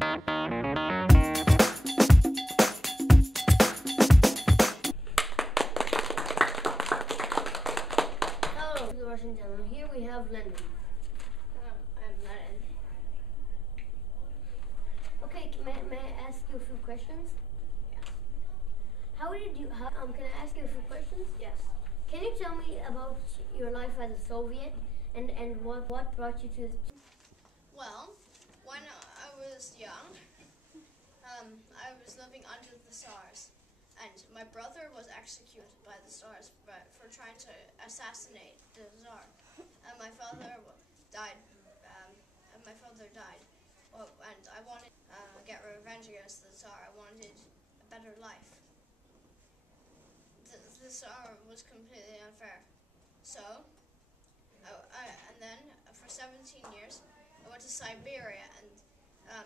Hello, the Russian channel. Here we have Lenin. I'm Lenin. Okay, may I ask you a few questions? Yes. Can I ask you a few questions? Yes. Can you tell me about your life as a Soviet and what brought you to? Well, when I was young, I was living under the Tsars, and my brother was executed by the Tsars for trying to assassinate the Tsar, and my father died. Well, and I wanted to get revenge against the Tsar. I wanted a better life. The Tsar was completely unfair. So, and then for 17 years, I went to Siberia, and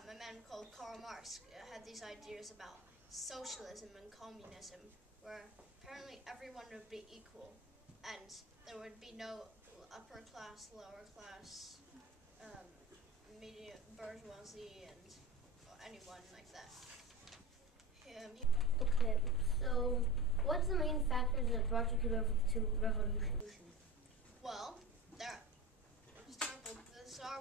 a man called Karl Marx had these ideas about socialism and communism, where apparently everyone would be equal, and there would be no upper class, lower class, medium bourgeoisie, and anyone like that. Okay, so what's the main factors that brought you to revolution? Well, for example, the Tsar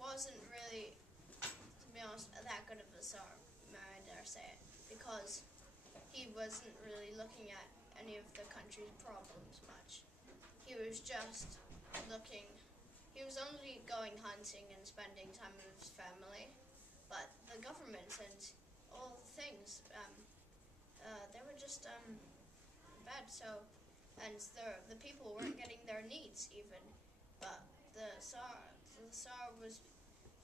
wasn't really, to be honest, that good of a Tsar, may I dare say it, because he wasn't really looking at any of the country's problems much. He was just he was only going hunting and spending time with his family, but the government and all the things, they were just bad. So, and the people weren't getting their needs even, but the Tsar was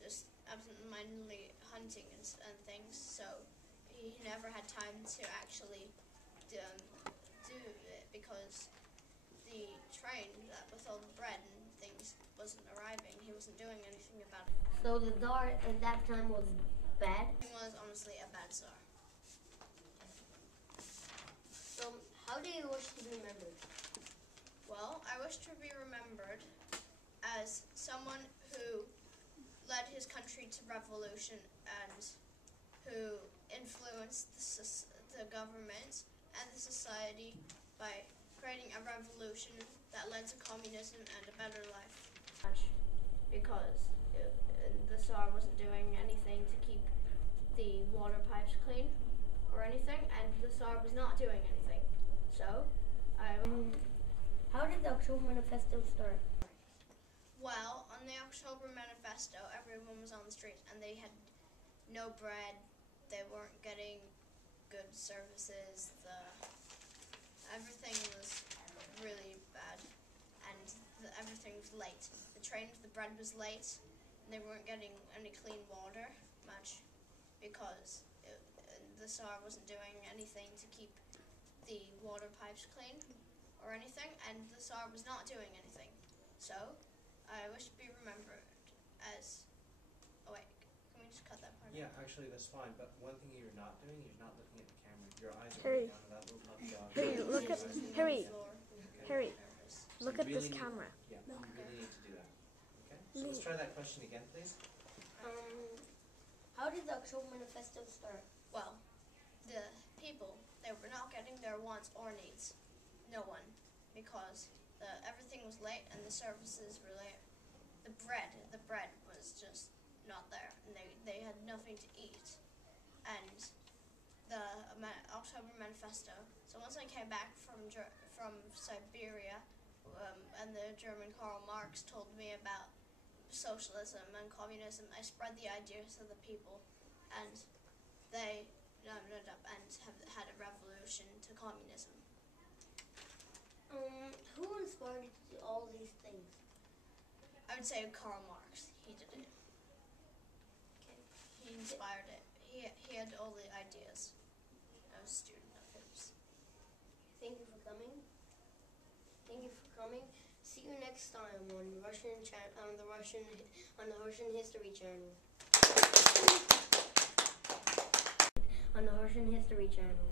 just absent-mindedly hunting and things. So he never had time to actually do it, because the train with all the bread and things wasn't arriving. He wasn't doing anything about it. So the Tsar at that time was bad? He was honestly a bad Tsar. So how do you wish to be remembered? Well, I wish to be remembered as someone who led his country to revolution and who influenced the government and the society by creating a revolution that led to communism and a better life. Because the Tsar wasn't doing anything to keep the water pipes clean or anything, and the Tsar was not doing anything. So, how did the October Manifesto start? Well, on the October Manifesto, everyone was on the street and they had no bread, they weren't getting good services, everything was really bad, and everything was late. The train for the bread was late, and they weren't getting any clean water much, because the Tsar wasn't doing anything to keep the water pipes clean or anything, and the Tsar was not doing anything. So, I wish to be remembered as... Oh wait, can we just cut that part? Yeah, actually that's fine, but one thing you're not doing, you're not looking at the camera. Your eyes are Harry. down to that little puppy dog. Harry, look at Harry. Harry, So look you at this really camera. Yeah, you really need to do that. Okay? So let's try that question again, please. How did the October Manifesto start? Well, the people, they were not getting their wants or needs. No one. Because everything was late and the services were late. The bread was just not there, and they had nothing to eat. And the October Manifesto. So once I came back from Siberia, and the German Karl Marx told me about socialism and communism, I spread the ideas to the people, and they ended up and have had a revolution to communism. Who inspired you to do all these things? I would say Karl Marx. He did it. Okay. He inspired it. He had all the ideas. I was a student of his. Thank you for coming. See you next time on the Russian History Channel. On the Russian History Channel.